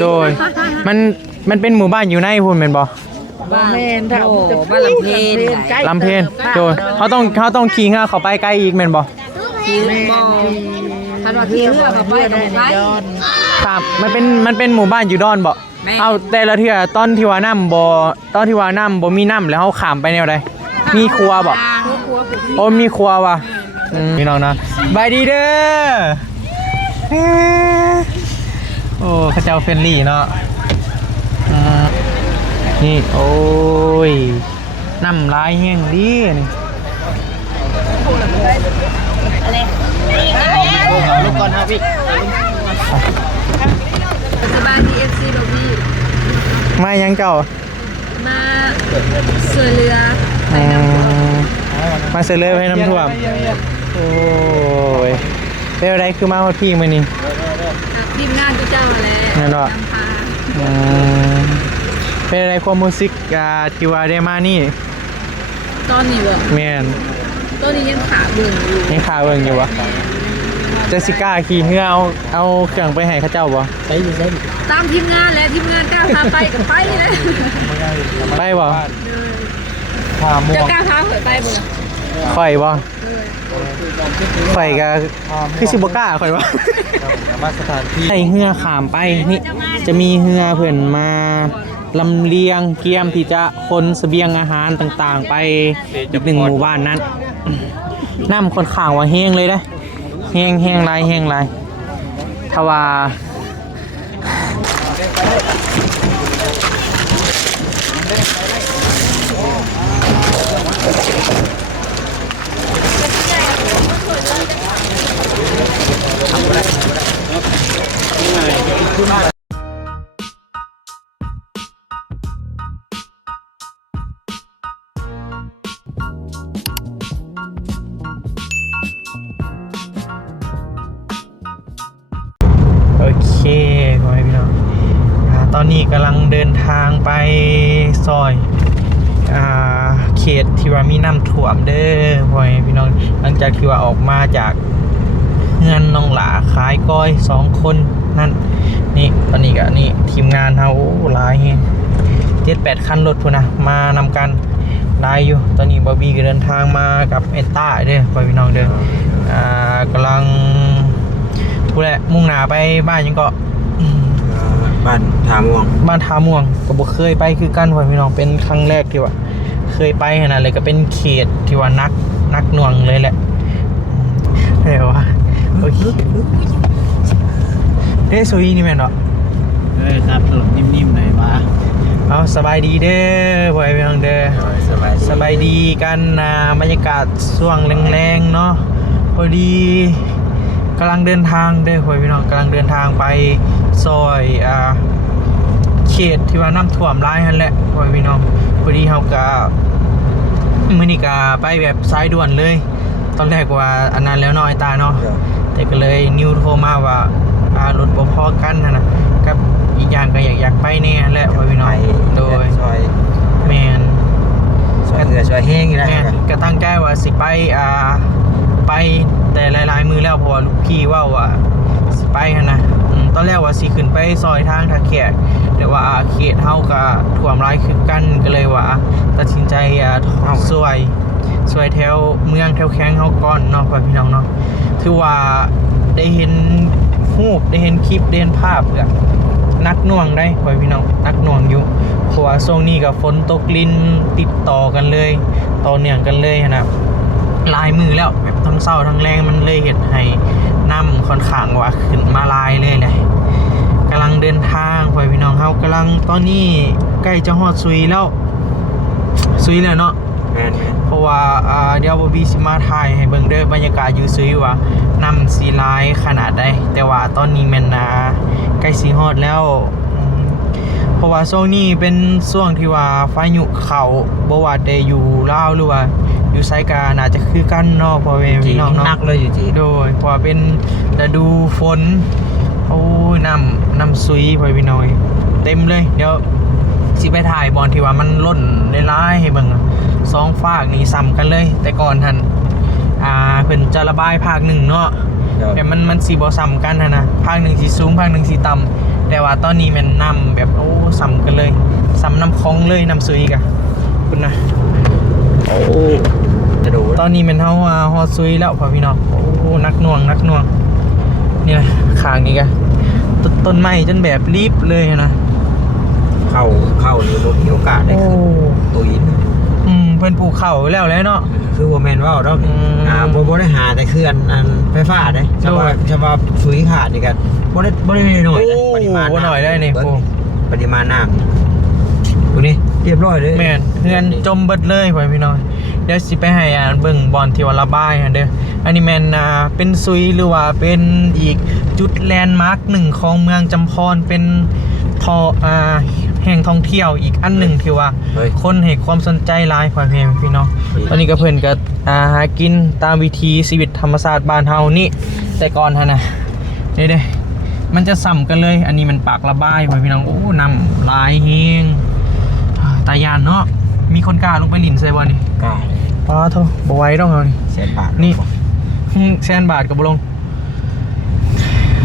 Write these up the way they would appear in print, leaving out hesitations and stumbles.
โดยมันเป็นหมู่บ้านอยู่ในพุ่นแม่นบ่ บ้านแม่น โอ้บ้านลำเพน ลำเพนโดยเขาต้องขี่เงาเข้าไปไกลอีกแม่นบ่ ขี่บ่คันว่าขี่เรือก็ไปก็ไป ครับมันเป็นหมู่บ้านอยู่ดอนบ่เอาแต่ละเทื่อตอนที่ว่าน้ำบ่มีน้ำแล้วเฮาข้ามไปแนวใดมีครัวบ่โอ้มีครัวว่ะพี่น้องนะบายดีเด้อโอ้เขาเจ้าเฟรนลี่เนาะนี่โอ้ยน้ำลายแห้งดีนี่ลูกก่อนฮะพี่ สบายดี FC บ่พี่ มายังเจ้า มาเสือเรือ มาเสร็จเลยให้น้ำท่วมโอ้ยเป็นอะไรคือมาฮอดพี่มื้อนี้ ทีมงานเจ้าอะไร นั่นเนาะ นำพา เป็นอะไรความรู้สึกที่ว่าได้มานี่ ตอนนี้บ่ แม่น ตอนนี้ยังขาเบิ่งอยู่ ยังขาเบิ่งอยู่วะเจสสิก้าขี่เหือเอาเครื่องไปให้เขาเจ้าบ่ใช่อยู่ใช่ ตามทีมงานและทีมงานกล้าพาไปก็ไปเลย ไปบ่ จะกล้าพาเผยไปบ่ล่ะ ข่อยบ่ข่อยก็คือสิบ่กล้าข่อยบ่มาสถานที่ให้เหือขามไปนี่จะมีเหือเพิ่นมาลำเลียงเกียมที่จะคนเสบียงอาหารต่างๆไปอีกหนึ่งหมู่บ้านนั้นน้ำค่อนข้างว่าแห้งเลยเด้แห้งหลายถ้าว่าโอเคพ่อแม่พี่น้องตอนนี้กำลังเดินทางไปซอยเขตที่ว่ามีน้ำท่วมเด้อพ่อแม่พี่น้องหลังจากที่ว่าออกมาจากเงินน้องหลาขายก้อย2คนนั่นนี่ตอนนี้ก็นี่ทีมงานเราหลายเฮง7-8 คันรถพุ่นนะมานำกันหลายอยู่ตอนนี้บอบบี้ก็เดินทางมากับเอต้าเด้อพ่อแม่พี่น้องเด้อกำลังพูดแหละมุ่งหน้าไปบ้านยังก็บ้านทาม่วงก็บ่เคยไปคือกันพ่อพี่น้องเป็นครั้งแรกที่ว่าเคยไปขนาดเลยก็เป็นเขตที่ว่านักหน่วงเลยแหละแต่ว่าโอเคเด้สุยนี่แม่นเนาะครับสลบนิ่มๆหน่อยมา เอาสบายดีเด้อพ่อพี่น้องเด้อสบายดีกันบรรยากาศช่วงแรงๆเนาะพอดีกำลังเดินทางเด้อพ่อพี่น้องกำลังเดินทางไปซอยเขตที่ว่าน้ำท่วมร้ายนั่นแหละพ่อพี่น้องพอดีเขาก็มื้อนี้ก็ไปแบบสายด่วนเลยตอนแรกว่าอันนั้นแล้วน้อยตาเนาะแต่ก็เลยนิวโทรมาว่ารถบ่พอกันนะกับอีกอย่างก็อยากไปแน่แหละพ่อพี่น้องโดยซอยแมน ซอยแห้งอยู่นะ แมนก็ตั้งใจว่าสิไปแต่หลายๆมือแล้วเพราะว่าลูกพี่ว่าสิไปนะตอนแรกว่าสิขึ้นไปซอยทางท่าแขกแต่ว่าเขตเฮาก็ท่วมร้ายคือกันก็เลยว่าตัดสินใจช่วยแถวเมืองแถวแข้งเฮาก่อนเนาะพี่น้องเนาะถือว่าได้เห็นรูปได้เห็นคลิปได้เห็นภาพก็นักหน่วงได้พี่น้องนักหน่วงอยู่เพราะว่าช่วงนี้ก็ฝนตกลิ้นติดต่อกันเลยต่อเนื่องกันเลยนะลายมือแล้วแบบทั้งเศร้าทั้งแรงมันเลยเห็นให้น้ำค่อนข้างว่าขึ้นมาลายเลยแหละกำลังเดินทางพี่น้องเขากำลังตอนนี้ใกล้จะฮอดซุยแล้วเนาะเพราะว่าเดี๋ยวบอบบี้สิมาถ่ายให้เบิ่งเด้อบรรยากาศอยู่ซุยว่าน้ำสีลายขนาดใดแต่ว่าตอนนี้แม่นใกล้สิฮอดแล้วเพราะว่าช่วงนี้เป็นช่วงที่ว่าพายุเข้าบ่ว่าแต่อยู่ลาวหรือว่าอยู่ไซกาน่าจะคือกันเนาะพอเป็นพี่น้องเนาะนักเลยอยู่จีโดยพอเป็นฤดูฝนโอ้ยน้ำซุยพอพี่น้อยเต็มเลยเดี๋ยวสิไปถ่ายบอลที่ว่ามันล่นได้ร้ายให้เบิ่ง2 ฝากนี่ซ้ำกันเลยแต่ก่อนท่านเพิ่นจะระบายภาค1เนาะแต่มันสิบ่ซ้ำกันนะภาค1สิสูงภาค1สิต่ำ แต่ว่าตอนนี้มันนำแบบโอ้ซ้ำกันเลยซ้ำน้ำคลองเลยน้ำซุยกะคุณนะโอ้ จะดู ตอนนี้มันเท่าฮอดซุยแล้วพ่อพี่น้องโอ้นักหน่วงนี่แหละข้างนี้กะต้นไม้จนแบบรีบเลยนะ เข้านี่บ่มีโอกาสได้ โอ้ ขึ้นตัวหิน เพิ่นปลูกข้าวไว้แล้วเนาะ คือบ่แม่นว่าดอกบ่ได้หาแต่เขื่อนอันไฟฟ้าเด้ฉบับสุยขาดนี่กันบ่ได้น้อยนะปริมาณ บ่หน่อยได้นี่ เบิ่ง โอ้ ปริมาณน้ำตัวนี้เรียบร้อยเลย แม่นเฮือนจมเบิดเลยพ่อพี่น้องเดี๋ยวสิไปให้เบิ่งบอลที่ว่าระบายเด้ออันนี้แม่นเป็นซุยหรือว่าเป็นอีกจุดแลนด์มาร์คหนึ่งของเมืองจำพรเป็นทอแห่งท่องเที่ยวอีกอันหนึ่งที่ว่า เฮ้ย คนให้ความสนใจหลายพ่อพี่น้องตอนนี้ก็เพิ่นก็หากินตามวิธีชีวิตธรรมชาติบ้านเฮานี่แต่ก่อนหั่นน่ะนี่เด้มันจะซ้ำกันเลย อันนี้มันปากระบายพ่อพี่น้องโอ้น้ำลายเฮงตายานเนาะมีคนกล้าลงไปหลินใส่บ่นี่ กล้า ป้าโทบ่ไหว้ต้องเอานี่ แสนบาท นี่ แสนบาทก็บ่ลง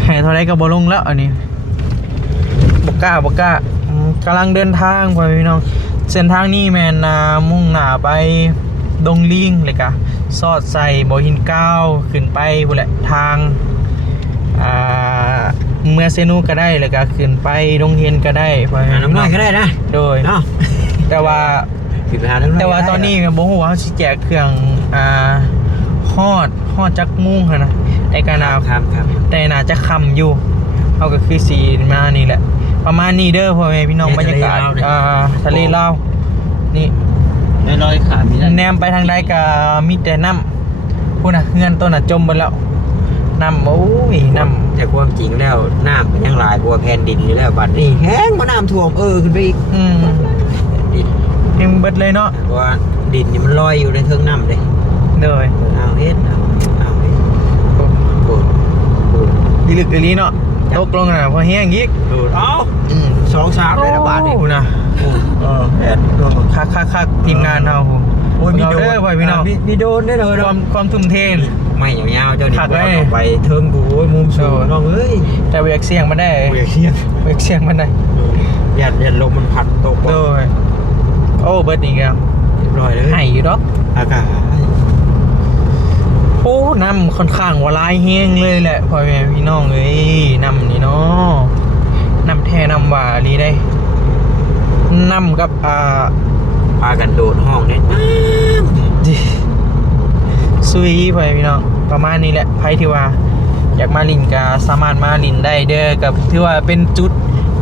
ให้เท่าไรก็บ่ลงแล้วอันนี้บ่กล้ากำลังเดินทางพ่อพี่น้องเส้นทางนี้แม่นมุ่งหน้าไปดงลิงเลยกะซอดใส่บ่อหินก้าวขึ้นไปพุ่นแหละทางเมื่อเซนูก็ได้เลยก็ขึ้นไปดงเฮนก็ได้พ่อพี่ น้ำน้อยก็ได้นะ โดย เนาะ แต่ว่า ผิดปัญหาน้ำน้อย แต่ว่าตอนนี้ก็บ่ฮู้ว่าเขาสิแจกเครื่องฮอดจักมุ่งหั่นนะแต่ก็น่า ครับ แต่น่าจะค่ำอยู่เอาก็คือสีมานี่แหละประมาณนี้เด้อพ่อแม่พี่น้องบรรยากาศทะเลลาวนี่ ได้ร้อยขามี แนมไปทางใดก็มีแต่น้ำพูดน่ะเฮือนต้นน่ะจมไปแล้วน้ำโอ้ยน้ำ แต่ความจริงแล้วน้ำมันยังหลายกว่าแผ่นดินอยู่แล้วบัดนี้แห้งกว่าน้ำท่วมขึ้นไปอีกดิน ยังเบิดเลยเนาะ เพราะว่าดินนี่มันลอยอยู่ในเทิงน้ำเลย เลย เอาเฮ็ดโอ้ อีลึกอีลีเนาะตกลงน่ะพอแห้งอีก ดูเอา2-3ได้ละบาทนี่ โอ้นะ แอด คักทีมงานเฮา โอ้ยมีโด เด้อพ่อพี่น้อง มีโดนได้เลย ความทุ่มเท ไม่ยาวๆเจ้าดิ ขัดไว้ ไปเทิงกูมุมสูงน้องเอ้ย แต่เวียกเสียงมาได้ เวียกเสียง เวียกเสียงมาได้ ยันลมมันพัดตก โดยโอ้เบิดอีกแล้ว เรียบร้อยเลย ให้อยู่ดอก อากาศ โอ้น้ำค่อนข้างว่าลายแห้งเลยแหละพ่อแม่พี่น้องเอ้ยน้ำนี่เนาะน้ำแท้น้ำหวาลีได้น้ำกับพากันโดดห้องเนี่ย ซุยพ่อแม่พี่น้องประมาณนี้แหละไพ่ที่ว่าอยากมาลินก็สามารถมาลินได้เด้อกับที่ว่าเป็นจุด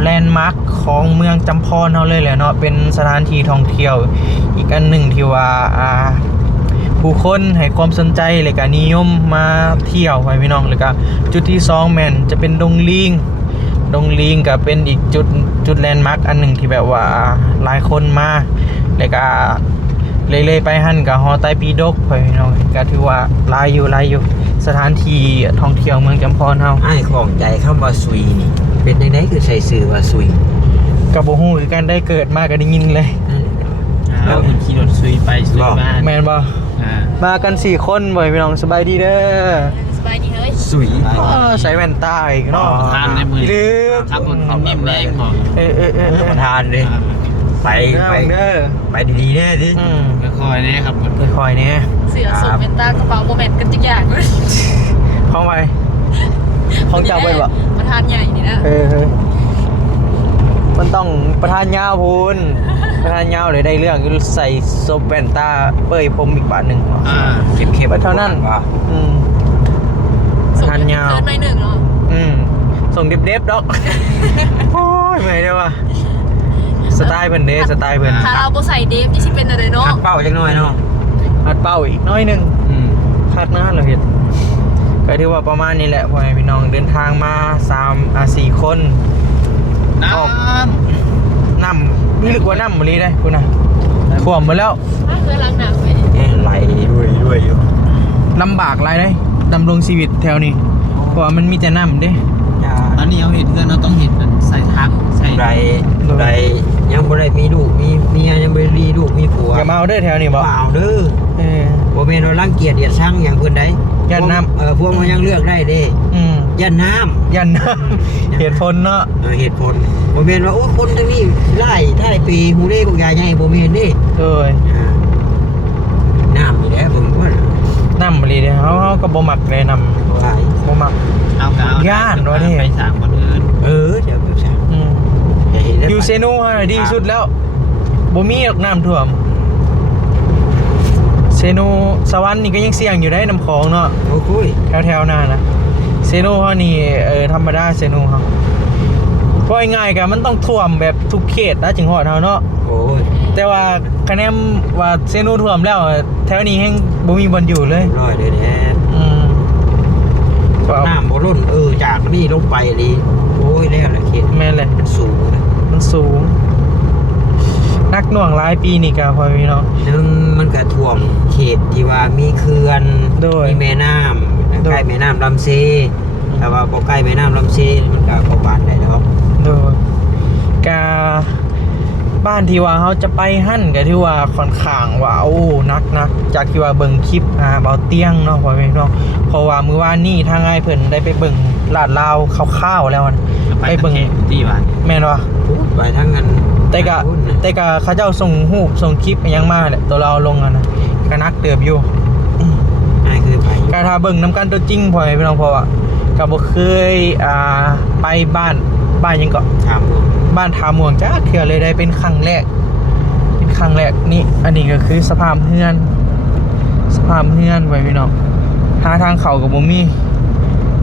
แลนด์มาร์คของเมืองจำพรเฮาเลยแหละเนาะเป็นสถานที่ท่องเที่ยวอีกอันหนึ่งที่ว่าผู้คนให้ความสนใจเลยก็นิยมมาเที่ยวไปพี่น้องเลยก็จุดที่2แม่นจะเป็นดงลิงก็เป็นอีกจุดแลนด์มาร์คอันหนึ่งที่แบบว่าหลายคนมาเลยก็เลยไปหั่นกับฮอไตปีดกไปพี่น้องก็ถือว่าหลายอยู่สถานที่ท่องเที่ยวเมืองจำพรเฮา ไอ้ของใจคำว่าซุยนี่เป็นยังไงคือใส่สื่อว่าซุย ก็บ่ฮู้คือกันได้เกิดมาก็ได้ยินเลย แล้วมันขี่รถซุยไปซุยมา แม่นบ่มากัน4คนบ่พี่น้องสบายดีเด้อ สบายดีเฮ้ย ซุย ใส่แว่นตาอีกเนาะ ทานในมือ ลืม ครับผมนิ่มแรงพอ ประธานเลยไป เด้อ ไปดีๆแน่สิ คอยๆนะครับผม คอยเนี่ย เสือสูบเป็นตากระเป๋าโมเมนต์กันจักอย่างเลย ห้องไปห้องจับไปบ่ ประธานใหญ่นี่นะ มันต้องประธานยาวพูนประธานยาวเลยได้เรื่องใส่โซแว่นตาเป้ยผมอีกบาทหนึ่ง เข้มๆ เท่านั้น ว่า ประธานยาว เกินไป1เนาะ ส่งเด็บๆดอกโอ้ยไม่ได้ว่ะสไตล์เพิ่นเด้สไตล์เพิ่น ถ้าเราบ่ใส่เดฟนี่สิเป็นอะไรเนาะ หักเป้าจังหน่อยเนาะ อัดเป้าอีกน้อยหนึงคาดหน้าเราเห็นก็ถือว่าประมาณนี้แหละพ่อแม่พี่น้องเดินทางมา4 คน น้ น้ำนี่ลึกกว่าน้ำมะลิได้คุณนะท่วมมาแล้ว เคยล้างน้ำไป ไหลด้วยอยู่ ลำบากไรได้ดำรงชีวิตแถวนี้เพราะว่ามันมีแต่น้ำเด้ ำอันนี้เอาเห็ดเพื่อนเราต้องเห็ดใส่ทักใส่ ไรยังบ่ได้มีลูกมีเมียยังบ่ได้มีลูกมีผัว อย่ามาเอาเด้อแถวนี้บอก เปล่าเด้อ เออ บ่แม่นว่ารังเกียจเหยียดชั่งอย่างเพิ่นใด ย่านน้ำ พวกมันยังเลือกได้เด้ อืม ยันน้ำ ยันน้ำเหตุผลเนาะ เหตุผลบ่แม่นว่าโอ้คนทางนี้ไล่ได้ปีหูเด้พวกยาใหญ่บ่แม่นเด้ โดย น้ำนี่แหละเบิ่งว่า น้ำเลยเด้เฮาก็บ่มักเลยน้ำ หลาย บ่มัก เอากะเอา ย่านวะนี่ ไปสามคนอื่น เดี๋ยวแบบ อืม อ อยู่เซโนฮะดีสุดแล้วบ่มีดอกน้ำท่วมเซโนสวรรค์นี่ก็ยังเสี่ยงอยู่ได้น้ำคลองเนาะ โอ้คุย แถวๆหน้านะเซโนเฮานี่ธรรมดาเซโนเฮาก็ง่ายๆกันมันต้องท่วมแบบทุกเขตนะจึงฮอดเฮาเนาะ โอ้ย แต่ว่าคะแนนว่าเซโนท่วมแล้วแถวนี้แฮงบ่มีบ่อนอยู่เลย ร้อยเลยแท้ อืมก็ น้ำบ่ล้นจากนี่ลงไปนี่โอ้ยแล้วนะเขต แม่นแหละ มันสูงนะ มันสูง นักหน่วงหลายปีนี่ก็พอมีเนาะ นึงมันก็ท่วมเขตที่ว่ามีเขื่อน โดย มีแม่น้ำ โดย ใกล้แม่น้ำลำเซแต่ว่าบ่ใกล้แม่น้ำลำเซมันก็บ่บานได้แล้ว โดยกาบ้านที่ว่าเขาจะไปหั่นก็ที่ว่าค่อนข้างว่าโอ้นักจากที่ว่าเบิ่งคลิปเบาเตียงเนาะพ่อแม่พี่น้องเพราะว่ามื้อวานนี้ทางไอ้เพิ่นได้ไปเบิ่งลาดลาวคร่าวๆแล้วอะไปเบิ่ง ที่บ้าน แม่นบ่ ไปทั้งนั้น แต่ก็เขาเจ้าส่งรูปส่งคลิปอิหยังมาแหละตัวเราลงอ่ะนะก็นักเติบอยู่ นายเคยไป ก็ถ้าเบิ่งนํกันตัวจริงพ่อแม่พี่น้องเพราะว่าก็บ่เคยไปบ้านหยังก็ ถามว่า บ้านทาม่วงจ้าเถื่อเลยได้เป็นครั้งแรกนี่อันนี้ก็คือสภาพเฮือนไว้พี่น้องหาทางเข้ากับบ่มี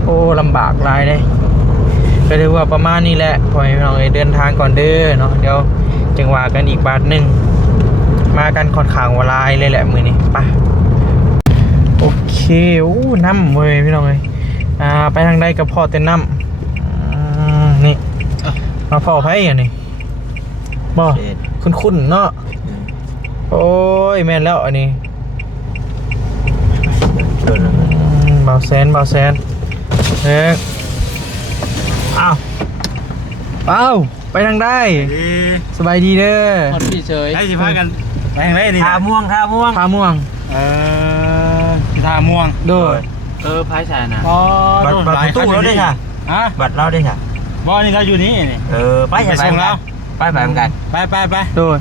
โอ้ลำบากหลายเลยก็ถือว่าประมาณนี้แหละพอให้พี่น้องเดินทางก่อนเด้อเนาะเดี๋ยวจังว่ากันอีกบาทหนึงมากันค่อนข้างว่าหลายเลยแหละมื้อนี้ไปโอเคโอ้น้ำเว้ยพี่น้องเอ้ยไปทางใดก็พอแต่น้ำนี่มาพอไผอ่ะนี่บ่ เขต คุ้นๆเนาะโอ้ยแม่นแล้วอันนี้ โดน เบาแสนอ้าวไปทางได้สบายดีเด้อ คนพี่เฉย ให้สิพากันไปทางไหนนี่ ท่าม่วง พาม่วง ท่าม่วง โดย พายสายน่ะ อ๋อ บัตรตู้เราได้ค่ะ ฮะ บัตรเราได้ค่ะ บ่นี่เราอยู่นี่นี่ ไปส่งแล้วไปเหมือนกัน ไป โดย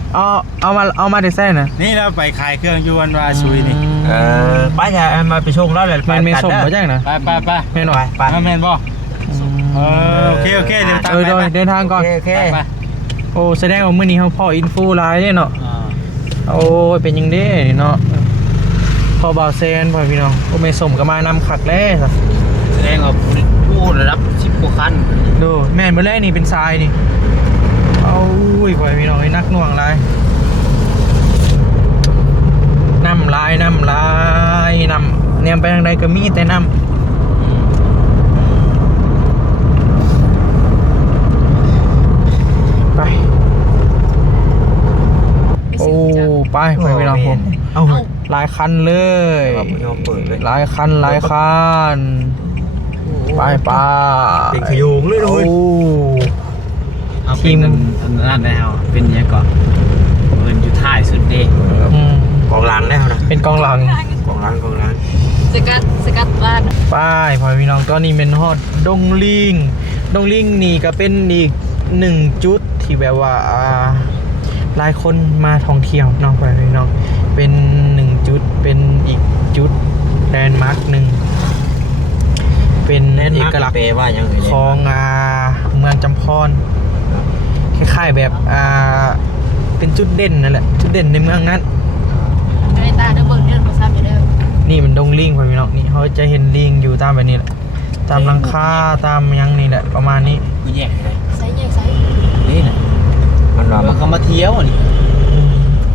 เอามาได้แซ่น่ะ นี่เราไปขายเครื่องยวนวาซุยนี่ ไปจะมาไปชงแล้วเลย แม่นส่งบ่จังนะ ไป แม่นบ่ ไป แม่นบ่โอเคเดี๋ยวตาม โดยเดินทางก่อน โอเค ไป โอ้แสดงว่ามื้อนี้เฮาพ่ออินฟูหลายเด้เนาะโอ้ยเป็นจังได๋เนาะพ่อบ่าวแซนพ่อพี่น้องโอ้แม่สมก็มานำคักแล้ว แสดงว่าผู้ระดับ10กว่าคัน ดูแม่นบ่แลนี่เป็นทรายนี่เอาอุ้ยพ่อพี่น้องไอ้นักหน่วงหลายน้ำลายน้เนี่ยไปทางใดก็มีแต่น้ำไปโอ้ไปพี่น้องผม เอา หลายคันเลย ยอมเปิดเลย หลายคันไป เป็นขยงเลย โอ้ เอาเป็นนั่นแล้วเป็นยังก่อนอยู่ท้ายสุดเด้ อืม กองหลังได้นะ เป็นกองหลัง กองหลัง สกัดบ้าน ป้ายพอพี่น้องตอนนี้เป็นฮอดดงลิงนี่ก็เป็นอีกหนึ่งจุดที่แบบว่าหลายคนมาท่องเที่ยวเน้องพี่น้องเป็นหนึ่งจุดเป็นอีกจุดแลนด์มาร์คหนึ่งเป็นเอกลักษณ์ แปลว่ายังไง ของเมืองจำพรคล้ายๆแบบเป็นจุดเด่นนั่นแหละจุดเด่นในเมืองนั้น ในตาเด้อเบิ่งเด้อบ่ทราบอยู่เด้อ นี่มันดงลิงพี่น้องนี่เขาจะเห็นลิงอยู่ตามแบบนี้แหละตามหลังคาตามยังนี่แหละประมาณนี้ กูแยกเลย ใส่ นี่น่ะ มันว่า เขามาเที่ยวนี่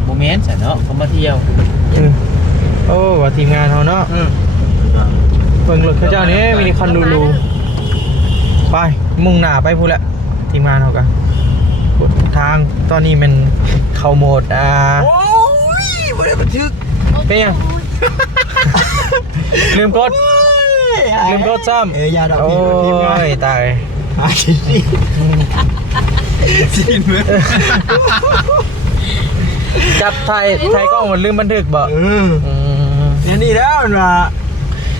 โมเมนต์เนาะเขามาเที่ยว โอ้ว่าทีมงานเขาเนาะเบิ่งรถเขาเจ้านี้มีคันลูไปมุ่งหน้าไปพูดแหละทีมงานเขากันทางตอนนี้มันเข้าโหมดโอ้ยบ่ได้บันทึก เป็นยังลืมกดซ้ำ ยาดอก โอ้ ทีมงาน ยตาย ซีนเว้ย จับไทยกล้องมันลืมบันทึกบ่ นี่แล้วมันว่า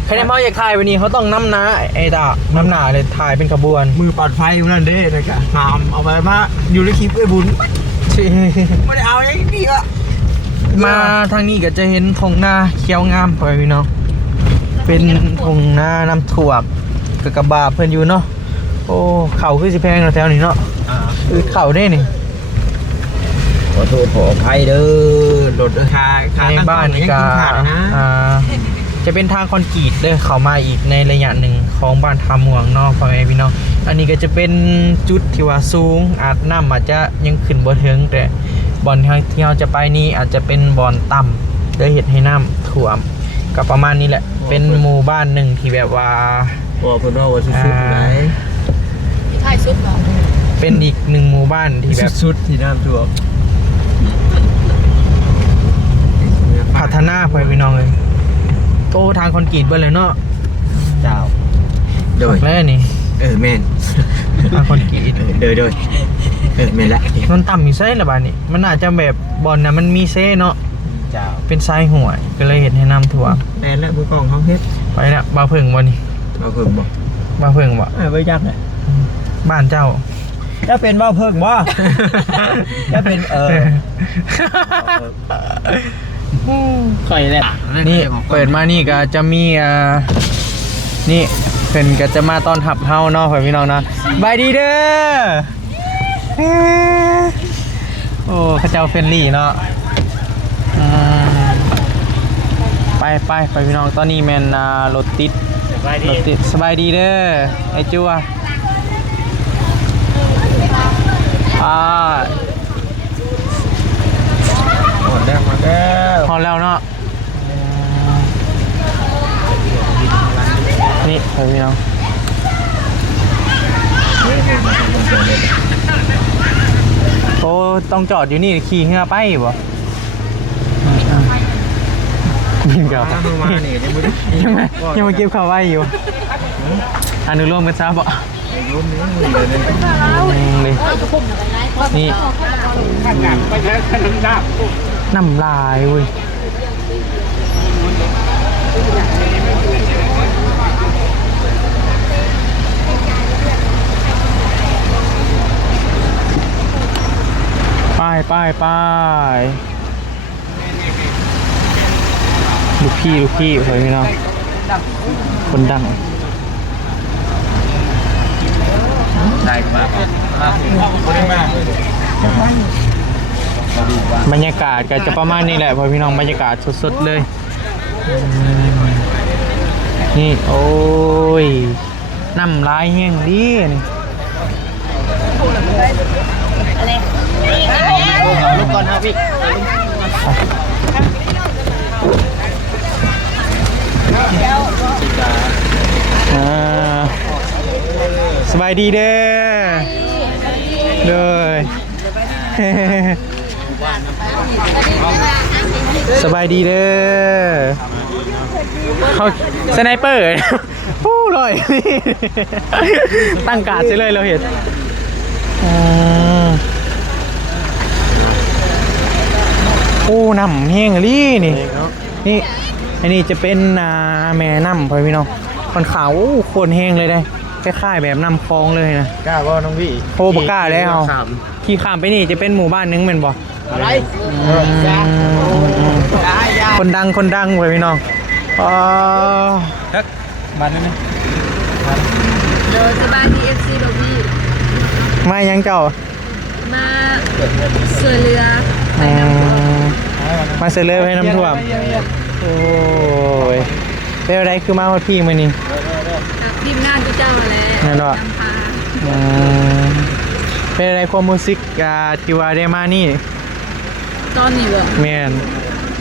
ใครในพ่ออยากถ่ายวันนี้เขาต้องน้ำหนาไอ้ตาน้ำหนาเลยถ่ายเป็นขบวน มือปัดไฟอยู่นั่นเด้นะครับหามเอาไปมาอยู่ในคลิปไอ้บุญไม่ได้เอาอย่างนี้วะ มาทางนี้ก็จะเห็นทงหน้าเขียวงามไปพี่น้องเป็นทงหน้าน้ำถ่วมกับกระบาเพื่อนอยู่เนาะโอ้เข่าคือสิแพงเราแถวนี้เนาะคือเข่าได้นี่ ขอโทษขออภัยเด้อรถราคา ในบ้านนี่ก็ ขาดนะ จะเป็นทางคอนกรีตเด้อเข้ามาอีกในระยะหนึ่งของบ้านทาม่วงเนาะพ่อแม่พี่น้องอันนี้ก็จะเป็นจุดที่ว่าสูงอาจน้ำอาจจะยังขึ้นบ่ถึงแต่บอนที่เราจะไปนี่อาจจะเป็นบอนต่ำโดยเหตุให้น้ำท่วมก็ประมาณนี้แหละเป็นหมู่บ้านหนึ่งที่แบบว่า โอ้เพิ่นว่าสุดๆไหน ที่ถ่ายชุดเนาะ เป็นอีกหนึ่งหมู่บ้านที่แบบ สุดๆที่น้ำท่วม พัฒนาไปพี่น้องเลยโอ้ทางคอนกรีตเบิ่เลยเนาะ เจ้าโดย แล้วนี่ แม่น ทางคอนกรีต โดยแม่นละ มันต่ำอยู่ไซส์ละบาดนี่มันอาจจะแบบบอลนะมันมีเซ่เนาะ เจ้า เป็นทรายห่วยก็เลยเห็นให้น้ำท่วม แม่นละมือกล้องเขาเฮ็ด ไปละบาเพิ่งวันนี้ เอาเพิ่งบ่ บาเพิ่งวะ ไว้ยักเลย บ้านเจ้า ถ้าเป็นว่าเพิ่งบ่ถ้าเป็นค่อยแหละ นี่เปิดมานี่ก็จะมีนี่เพิ่นก็จะมาต้อนรับเฮาเนาะพี่น้องเนาะบายดีเด้อโอ้เขาเจ้าเฟรนลี่เนาะไปพี่น้องตอนนี้แมนรถติดสบายดีเด้อไอ้จัวหมดแล้ว พอแล้วเนาะนี่พี่น้องโอ้ต้องจอดอยู่นี่ขี่เหือไปบ่ยินกับยังมาเก็บข้าวไว้อยู่อนุโลมกันซะบ่เลยนี่น้ำลายเว้ยไปลูกพี่เฮ้ยพี่น้องคนดังได้มาบรรยากาศก็จะประมาณนี้แหละพอพี่น้องบรรยากาศสดๆเลยนี่โอ้ยน้ำลายแห้งดีนี่ ลูกก่อนนะพี่ สบายดีเด้อเลยสบายดีเด้อเขาสไนเปอร์ปู้เลยตั้งการ์ดเลยเราเห็นโอ้น้ำแห้งลี่นี่อันนี้จะเป็นแม่น้ำพี่น้องคนขาวโคนแห้งเลยได้คล้ายๆแบบน้ำคลองเลยนะ กล้าบ่น้องพี่ โอ้บกล้าแล้วขี่ข้ามไปนี่จะเป็นหมู่บ้านนึงเหมือนบ่ อะไร คนดังไปพี่น้องมาได้ไหม โดยสบายดีFC บ่พี่ มายังเจ้า มาเสือเรือ มาเสร็จเลยให้น้ำท่วมโอ้ยเป็นอะไรคือมาวันพี่มื้อนี้ ทีมงานเจ้าแหละ นั่นว่ะ นำพา เป็นอะไรความรู้สึกที่ว่าได้มานี่ ตอนนี้บ่ แม่น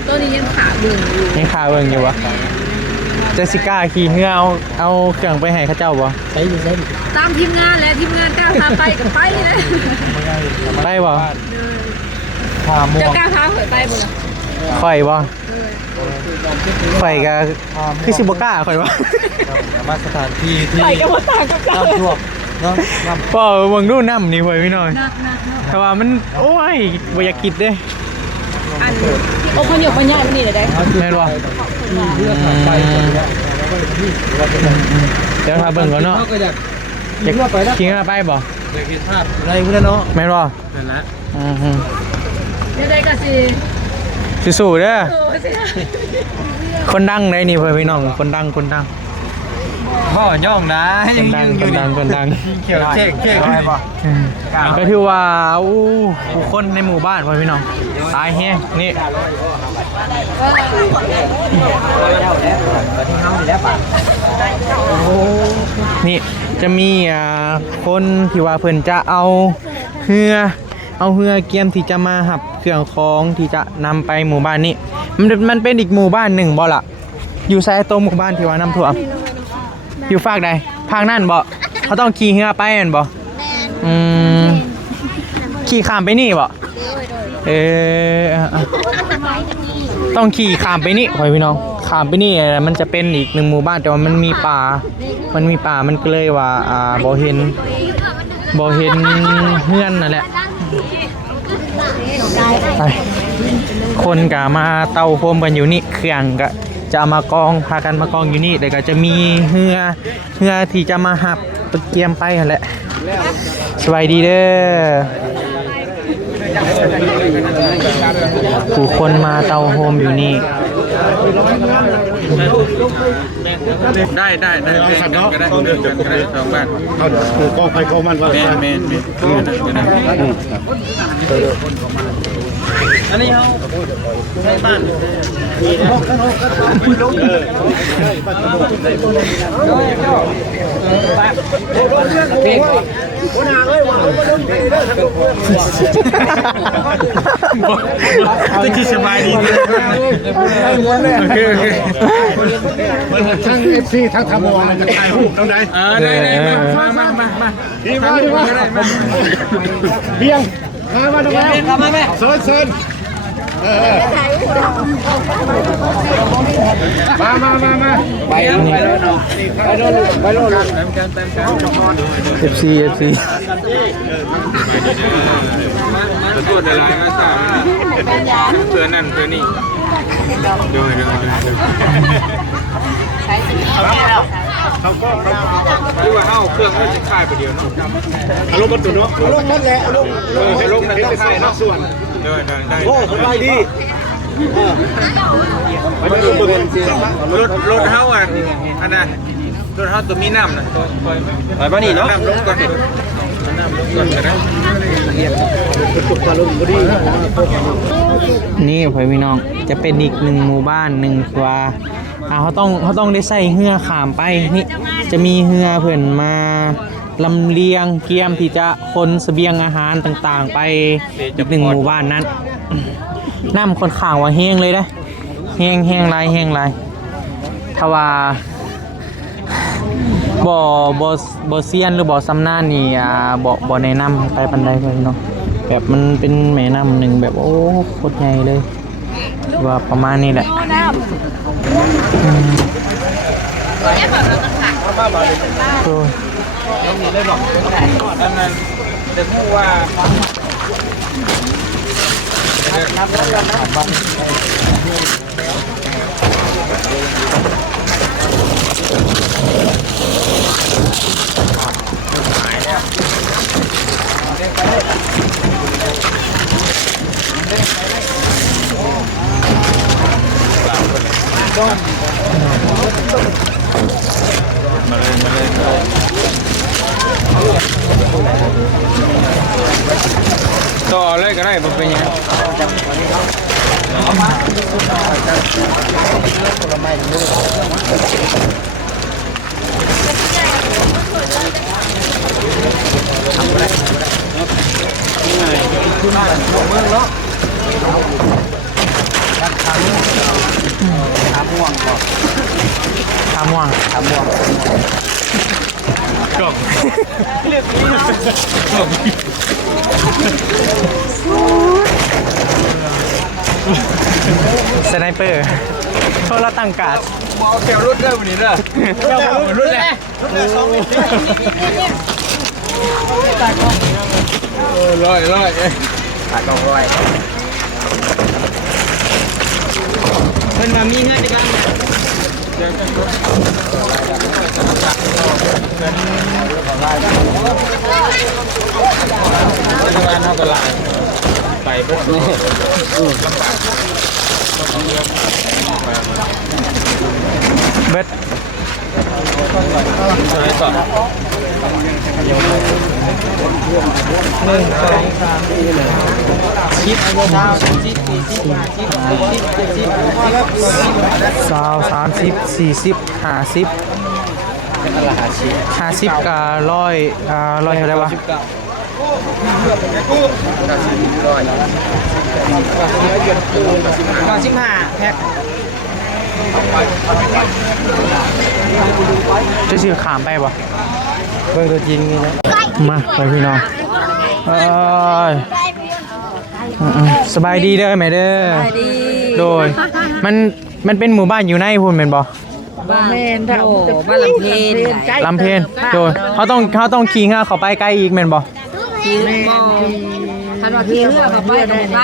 ตอนนี้ยังขาเบิ่งอยู่ ยังขาเบิ่งอยู่วะเจสสิก้าขี่เหือเอาเครื่องไปให้เขาเจ้าบ่ ใช้อยู่ใช้ ตามทีมงานและทีมงานกล้าพาไปกับไปเลย ไปบ่ พาม่ว เจ้าง กล้าพาข่อยไปบ่ล่ะ ข่อยบ่ข่อยก็คือสิบ่กล้าข่อยบ่ มาสถานที่ที่ ข่อยก็บ่ต่างกับเจ้า น้ำท่วมเนาะน้ พ่อเบิ่งดูน้ำนี่เว้ยพี่น้อย นัก แต่ว่ามันโอ้ยบ่อยากคิดเด้ อันโอ้พยพย้ายมานี่ได้ แม่นบ่ ำเลือกไป เดี๋ยวถ้าเบิ่งก่อนเนาะ เขาก็อยาก อยากขี่มาไปบ่ อยากเห็นภาพอะไรพวกนั้นเนาะ แม่นบ่ นั่นแหละ เดี๋ยวได้ก็สิ สู้ๆเด้อ โอ้สิ คนดังได้นี่เพื่อนพี่น้องคนดัง บ่ย่องนะ คนดัง เขียวเช็คอะไรป่ะ ก็ถือว่าผู้คนในหมู่บ้านเพื่อนพี่น้องตายแฮงนี่นี่จะมีคนที่ว่าเพิ่นจะเอาเรือเกียมที่จะมาหับเครื่องของที่จะนำไปหมู่บ้านนี้มันเป็นอีกหมู่บ้านหนึ่งบ่ล่ะอยู่ไซตรงหมู่บ้านที่ว่าน้ำท่วมอยู่ฝากใดภาคนั่นบ่เขาต้องขี่เรือไปแม่นบ่ขี่ข้ามไปนี่บ่ต้องขี่ข้ามไปนี่พ่อพี่น้องข้ามไปนี่มันจะเป็นอีกหนึ่งหมู่บ้านแต่ว่ามันมีป่ามันก็เลยว่าบ่เห็นเฮือนนั่นแหละไปคนก็มาเตาโฟมกันอยู่นี่เครื่องก็จะมากองพากันมากองอยู่นี่แต่ก็จะมีเฮือที่จะมาหับเกียมไปนั่นแหละสบายดีเด้อผู้คนมาเตาโฮมอยู่นี่ได้ขัดเนาะก็ได้สองบ้านเอากองไฟกองมันว่าแม่นอันนี้เขาใช้บ้านจะคิดสบายดีเลยทั้งFC ทั้งทำวงมันจะถ่ายรูปต้องได้ได้มาดีมากเบี้ยงมาตรงนี้มาแม่เซินมาไปโน่นFC ตัวเดลายมาสามเพื่อนนั่นเพื่อนนี่ดูคือว่าเข้าเครื่องก็จะคายไปเดียวเนาะอารมณ์มันตัวเนาะอารมณ์มันแหละอารมณ์ ลงนั้นต้องคายเนาะส่วนได้โอ้สบายดีรถเฮาอันนั้นรถเฮาตัวมีน้ำนะไปบ้านนี่เนาะน้ำลงก่อนนะ นี่พ่อพี่น้องจะเป็นอีกหนึ่งหมู่บ้านหนึ่งว่าเขาต้องได้ใส่เรือขามไปนี่จะมีเรือเพื่อนมาลำเลียงเกียมที่จะคนเสบียงอาหารต่างๆไปอีกหนึ่งหมู่บ้านนั้นน้ำคนข่างว่าแห้งเลยนะแห้งลายถ้าว่าบ่เซียนหรือบ่สำนานนี่บ่แนะนำไปปันใดเลยเนาะแบบมันเป็นแม่น้ำหนึ่งแบบโอ้โคตรใหญ่เลยว่าประมาณนี้แหละต่อเลยก็ได้บ่เป็นยังขาม่วงจบสไนเปอร์เพราะเราตั้งการ์ด เอาแก้วรถได้วันนี้เด้อแก้วรถเลยร้อยตัดกองร้อยเพิ่นมามีเงินดีกัน ไปเบิดเบิดอะไรต่อ50 กับ100เท่าไหร่วะ15แพ็ค จะซื้อขามไปบ่ เบิ่งตัวจริงนี่นะ มาไปพี่น้องสบายดีเด้อแม่เด้อโดยมันเป็นหมู่บ้านอยู่ในพุ่นแม่นบ่ บ้านโอ้บ้านลำเพน ลำเพนโดยเขาต้องขี่เรือเข้าไปไกลอีกแม่นบ่ ขี่บ่คันว่าขี่เรือเข้าไปก็บ่ไป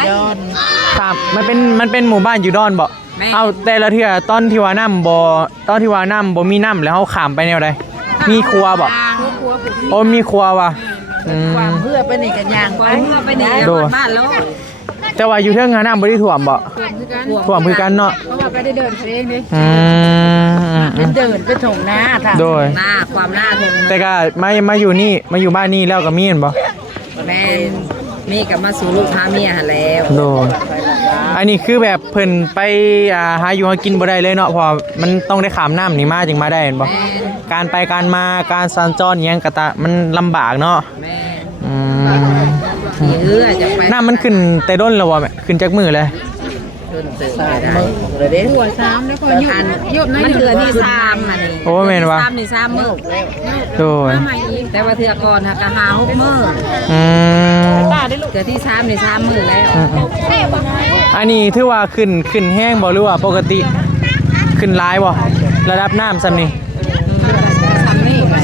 ครับมันเป็นหมู่บ้านอยู่ดอนบ่เอาแต่ละเทื่อตอนที่ว่าน้ำบ่มีน้ำแล้วเฮาข้ามไปแนวใดมีครัวบ่โอ้มีครัวว่ะ ความเพื่อไปนี่กันย่างไปเพื่อไปนี่บ้านแล้ว แต่ว่าอยู่เทิงหาน้ำบ่ได้ท่วมบ่ท่วมคือกันเนาะ เพราะว่าไปได้เดินเองดิ เป็น เดินไปถงหน้าทาง โดย หน้าความหน้าถง แต่ก็มาอยู่นี่มาอยู่บ้านนี่แล้วก็มีเห็นบ่ แม่มีกับมาสู่ลูกพาเมียหั่นแล้ว โดยอันนี้คือแบบเพิ่นไปหาอยู่หากินบ่ได้เลยเนาะเพราะมันต้องได้ข้ามน้ำนี่มาจึงมาได้เห็นบ่การไปการมาการสัญจรอิหยังก็ตะมันลำบากเนาะ แม่ ขี่ เรือจะไป น้ำมันขึ้นแต่ด้นแล้วบ่แม่ขึ้นจากมือเลย หัวซ้ำแล้วก็ยุบมันเดือนที่3น่ะนี่ โอ้แม่นว่ะ 3นี่3มื้อ โดย แต่ว่าเทื่อก่อนหากะหา6มื้อ เดือนที่3นี่3มื้อแล้ว อันนี้ถือว่าขึ้นแห้งบ่หรือว่าปกติขึ้นหลายบ่ระดับน้ำซำนี้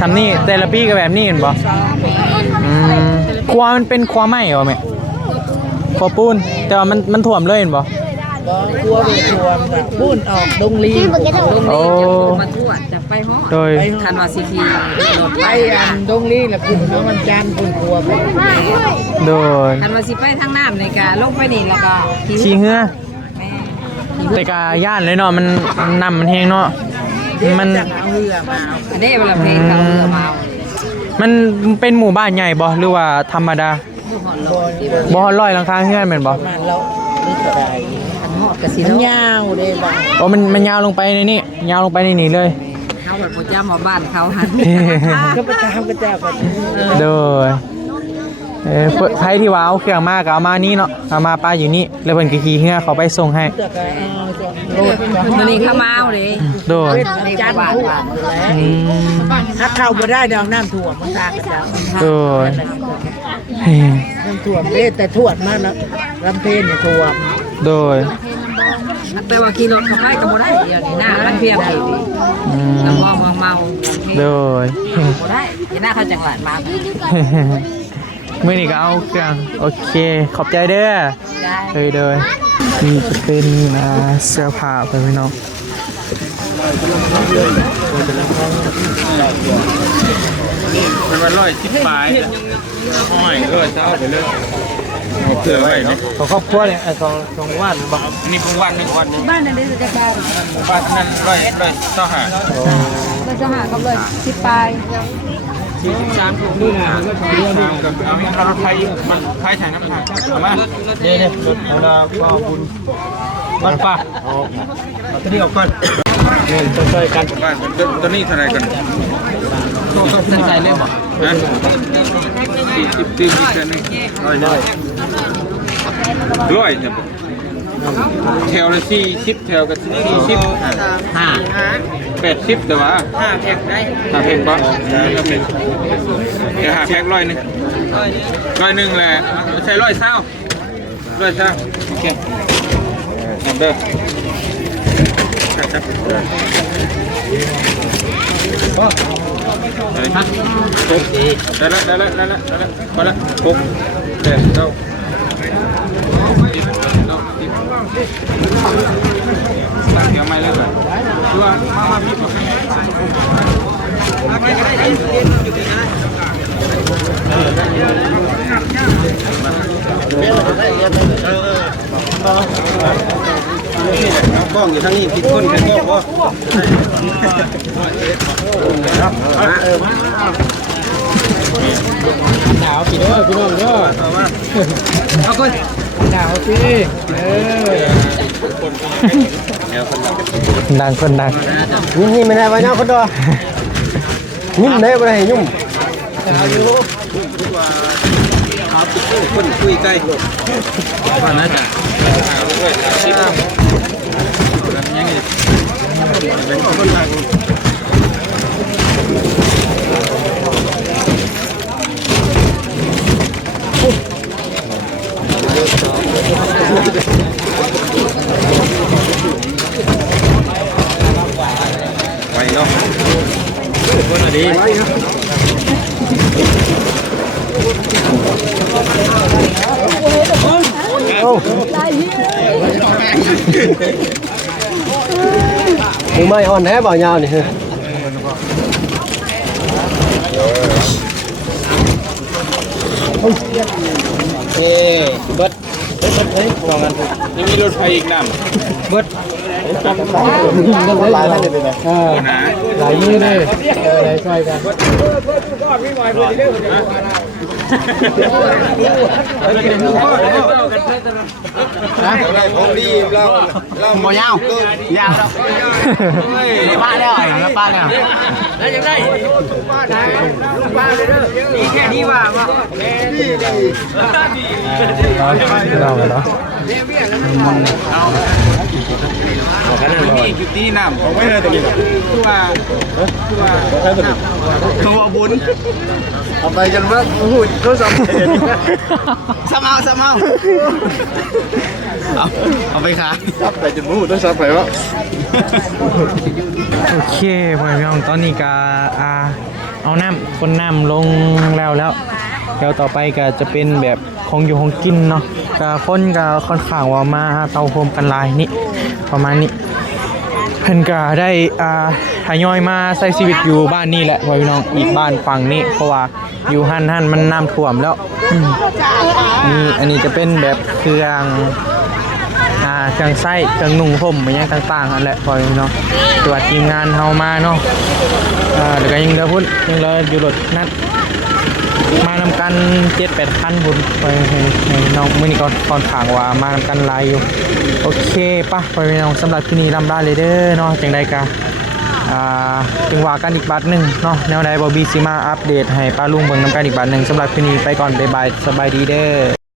ทำนี่ แต่ละปีก็แบบนี้เห็นบ่ครัวมันเป็นครัวไม้เหรอแม่ครัวปูนแต่ว่ามันท่วมเลยเห็นบ่ กลัวไปท่วมบุ่นออกดงลีจะมาทั่วจะไปฮอด โดย คันว่าสิขี่รถไปอันดงลีแล้วคุณน้องมันจันทร์คุณกลัวไป โดย คันว่าสิไปทางน้ำนี่ก็ลงไปนี่แล้วก็ ขี่เหือ แม่ แต่ก็ย่านเลยเนาะมันน้ำมันแห้งเนาะมัน เอาเรือมาอันนี้เวลาเพลงเขาเรือมา มันเป็นหมู่บ้านใหญ่บ่หรือว่าธรรมดา บ่ฮอดรถบ่ฮอดร้อยหลังคาเฮือนแม่นบ่ คันฮอดก็สิยาวเด้บ่ โอ้มันยาวลงไปในนี่ยาวลงไปในนี่เลย เฮาแบบบ่จำว่าบ้านเขาหันก็ประจำก็จะก็ โดยไผที่ว่าเอาเครื่องมาก็เอามานี่เนาะเอามาป้าอยู่นี่แล้วเพิ่นก็ขี่เฮือเขาไปส่งให้ มื้อนี้เขามาเอาเด้ โดย จันทร์พูด ถ้าเข้าบ่ได้ดอกน้ำท่วมมันทางกระเจ้า โดย น้ำท่วมเด้แต่ท่วมมากนะลำเพนเนี่ยท่วม โดย แต่ว่าขี่รถเข้าไปก็บ่ได้เดี๋ยวนี้หน้ามันเพียบอยู่แล้วมองเมา โดย บ่ได้ที่หน้าเขาจังหวัดมา มื่อนี้ก็เอาเครื่องโอเคขอบใจเด้อ ได้ เลยนี่จะเป็นเสื้อผ้าไปพี่น้อง มันมา110ปลายห้อยเลยเช้าไปเลยเอาเกลือไว้เนาะ ของครอบครัวเนี่ยสองวันบอก นี่ของวันนึง บ้านนั้นได้จะบ้าน บ้านนั้นร้อยเจ้าหา เราจะหาเขาเลย10ปลาย 43ถูกนี่นะเอามีรถไฟมันไฟถ่ายน้ำถ่ายเอามาเนี่ยรถเราพ่อบุญบ้านป้าเอาตัวนี้ออกก่อนเนี่ยช่วยกันบ้านตัวนี้เท่าไหร่กันตั้งใจเล่นบ่นะ40 ปีกันนี่ร้อยเนี่ยแถวละ40แถวกับ40 80แต่ว่า5แพ็คได้5แพ็คบ่เดี๋ยว5แพ็ค100นึง100นึงแหละใช้100เช้าโอเคเด้อได้แล้วพอละปุ๊บเดี๋ยวเจ้า ตั้งเสียงไม่เลยคือว่ามาพี่บ้องอยู่ทั้งนี้ผิดคนแค่บ้องก็หนาวพี่ด้วยพี่น้องด้วยเอาคนหนาวพี่ดังคนดัง นี่ไม่ได้ว่าเนาะคนดอยิ้มได้บ่ได้ยุ่ม คนคุยใกล้ก่อนนะจ๊ะไปเนาะคนดีมือไม้อ่อนแท้บ่ยาวนี่เบิดลองกันยังมีรถไฟอีกนั่นเบิดหลายท่านเลยนะ หลายมือเลยหลายช่วยกันผมรีบเราบ่ยาวยาวป้าแล้วไอ้ป้าแล้วแล้วยังได้ป้าเลยเด้อนี่แค่นี้ว่ามานี่เราเนาะ จุดนี้น้ำไม่ได้ตรงนี้ตัวบุญ เอาไปกันว่าโอ้โหเขาสำเร็จ สมเอาเอาไปค่ะ ซับไปจนมูต้องซับไปวะ โอเคพ่อพี่น้องตอนนี้ก็เอาคนน้ำลงแล้วต่อไปก็จะเป็นแบบของอยู่ของกินเนาะก็คนก็ค่อนข้างว่ามาเตาโฮมกันหลายนี่ประมาณนี้เพิ่นก็ได้ทยอยมาใช้ชีวิตอยู่บ้านนี่แหละพ่อพี่น้องอีกบ้านฝั่งนี้เพราะว่าอยู่หั่นมันน้ำท่วมแล้วนี่อันนี้จะเป็นแบบเครื่องไส้เครื่องนุ่งห่มอะไรต่างๆนั่นแหละพ่อพี่น้องตรวจทีมงานเฮามาเนาะเดี๋ยวก็ยังเหลือพุ่นยังเหลืออยู่รถนัดมานำกัน 7-8 คันพุ่นไปให้น้องมื้อนี้ก็ค่อนข้างว่ามานำกันหลายอยู่โอเคป่ะพ่อพี่น้องสำหรับที่นี่ลำลาเลยเด้อเนาะจังใดกะจึงว่ากันอีกบัดหนึ่งเนาะแนวใดบอบบี้สิมาอัปเดตให้ป้าลุงเบิ่งนำกันอีกบัดหนึ่งสำหรับที่นี้ไปก่อนบ๊ายบายสบายดีเด้อ